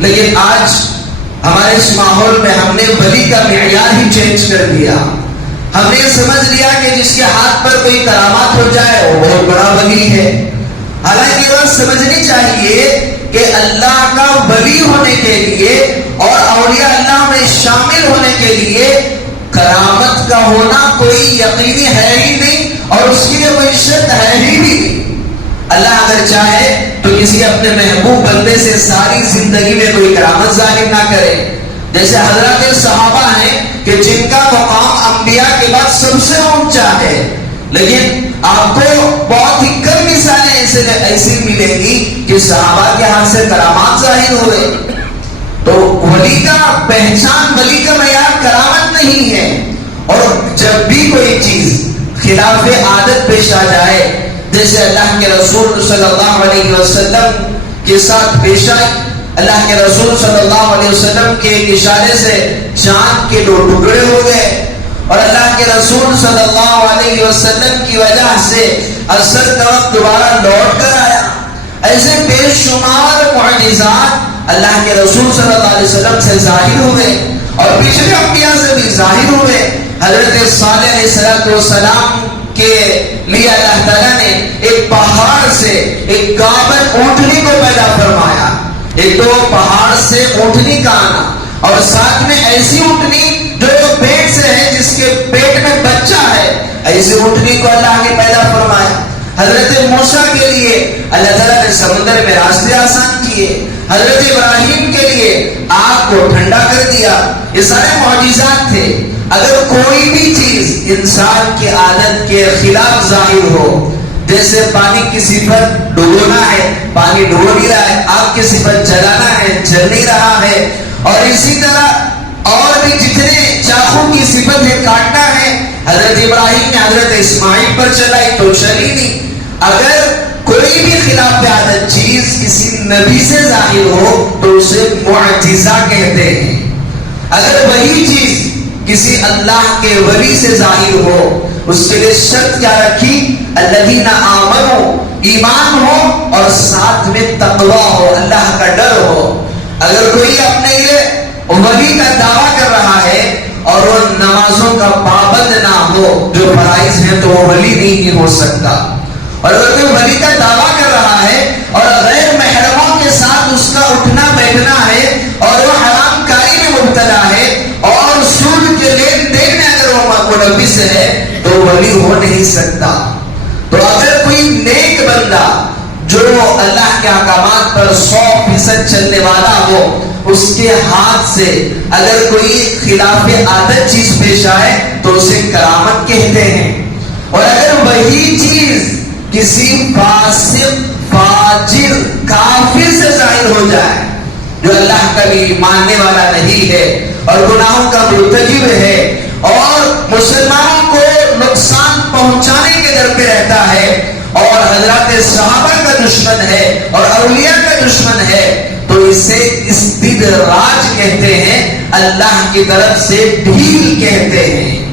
لیکن آج ہمارے اس ماحول میں ہم نے ولی کا معیار ہی چینج کر دیا. ہم نے سمجھ لیا کہ جس کے ہاتھ پر کوئی کرامات ہو جائے وہ بہت بڑا ولی ہے. حالانکہ یہ بات سمجھنی چاہیے کہ اللہ کا ولی ہونے کے لیے اور اولیاء اللہ میں شامل ہونے کے لیے کرامت کا ہونا کوئی یقینی ہے ہی نہیں اور اس کے لیے کوئی شرط ہے ہی نہیں. اللہ اگر چاہے تو کسی اپنے محبوب بندے سے ساری زندگی میں کوئی کرامت ظاہر نہ کرے. جیسے حضرات صحابہ ہیں کہ جن کا مقام انبیاء کے بعد سب سے اونچا ہے، لیکن آپ کو بہت ہی کم مثالیں ایسی ملیں گی کہ صحابہ کے ہاتھ سے کرامات ظاہر ہوئے. تو ولی کا پہچان، ولی کا معیار کرامت نہیں ہے. اور جب بھی کوئی چیز خلاف عادت پیش آ جائے، جیسے اللہ کے رسول صلی اللہ علیہ وسلم کے ساتھ پیش آئی، اللہ کے رسول صلی اللہ علیہ وسلم کے اشارے سے چاند کے 2 ٹکڑے ہو گئے اور اللہ کے رسول صلی اللہ علیہ وسلم کی وجہ سے عصر کا وقت دوبارہ لوٹ کر آیا. ایسے بے شمار معجزات اللہ کے رسول صلی اللہ علیہ وسلم سے ظاہر ہوئے اور پچھلے انبیاء سے بھی ظاہر ہوئے. حضرت صالح علیہ السلام کے لیے اللہ تعالیٰ نے ایک پہاڑ سے ایک گابن اونٹنی کو پیدا فرمایا. ایک تو پہاڑ سے اونٹنی کا آنا اور ساتھ میں ایسی اونٹنی جو پیٹ سے ہے، جس کے پیٹ میں بچہ ہے، ایسی اونٹنی کو اللہ نے پیدا فرمایا. حضرت موسیٰ کے لیے اللہ تعالیٰ نے سمندر میں راستے آسان کیے. حضرت ابراہیم کے لیے آگ کو ٹھنڈا کر دیا. یہ سارے معجزات تھے. اگر کوئی بھی چیز انسان کی عادت کے خلاف ظاہر ہو، جیسے پانی کی صفت ڈبونا ہے، پانی ڈبو نہیں رہا ہے، آگ کی صفت جلانا ہے، جل نہیں رہا ہے، اور اسی طرح اور بھی جتنے چاقو کی صفت ہے کاٹنا ہے، حضرت ابراہیم نے حضرت اسماعیل پر چلائی تو چلی نہیں. اگر کوئی بھی خلاف عادت چیز کسی نبی سے ظاہر ہو تو اسے معجزہ کہتے ہیں. اگر وہی چیز کسی اللہ کے ولی سے ظاہر ہو، اس کے لیے شرط کیا رکھی؟ الذین آمنوا، ایمان ہو اور ساتھ میں تقوی ہو، اللہ کا ڈر ہو. اگر کوئی اپنے لیے ولی کا دعویٰ کر رہا ہے اور وہ نمازوں کا پابند نہ ہو جو فرائض ہیں، تو وہ ولی نہیں ہو سکتا. اور اگر کوئی ولی کا دعویٰ کر رہا ہے اور غیر محرموں کے ساتھ اس کا اٹھنا بیٹھنا ہے اور وہ حرام کاری میں مبتلا ہے اور سود کے لین دین میں اگر وہ ملوث ہے تو ولی ہو نہیں سکتا. تو اگر کوئی نیک بندہ جو اللہ کے احکامات پر 100% چلنے والا ہو، اس کے ہاتھ سے اگر کوئی خلاف عادت چیز پیش آئے تو اسے کرامت کہتے ہیں. اور اگر وہی چیز کسی فاسق، فاجر، کافر سے ظاہر ہو جائے جو اللہ کا بھی ماننے والا نہیں ہے اور گناہوں کا مرتکب ہے اور مسلمانوں کو نقصان پہنچانے کے در پہ رہتا ہے اور حضرات صحابہ کا دشمن ہے اور اولیاء کا دشمن ہے، تو اسے استدراج کہتے ہیں، اللہ کی طرف سے ڈھیل کہتے ہیں.